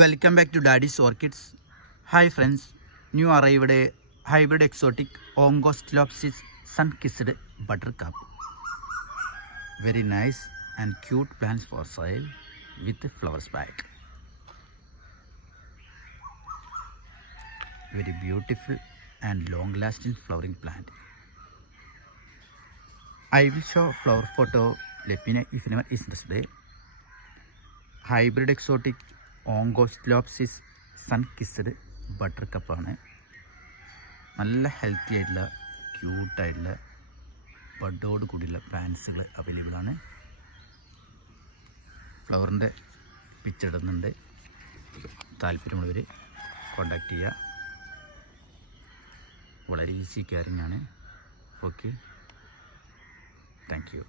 Welcome back to Daddy's Orchids. Hi friends, new arrived a hybrid exotic Ongostilopsis sun-kissed buttercup. Very nice and cute plants for sale with flowers back. Very beautiful and long-lasting flowering plant. I will show flower photo. Let me know if anyone is interested. Hybrid exotic Oncostelopsis sun kissed ബട്ടർകപ്പാണ്. നല്ല healthy ആയിട്ടുള്ള ക്യൂട്ടായിട്ടുള്ള ബഡോട് കൂടിയുള്ള പ്ലാന്റ്സുകൾ available ആണ്. ഫ്ലവറിൻ്റെ picture ഇടുന്നുണ്ട്. താല്പര്യമുള്ളവർ contact ചെയ്യുക. വളരെ ഈസി കെയറിങ് ആണ്. Okay, thank you.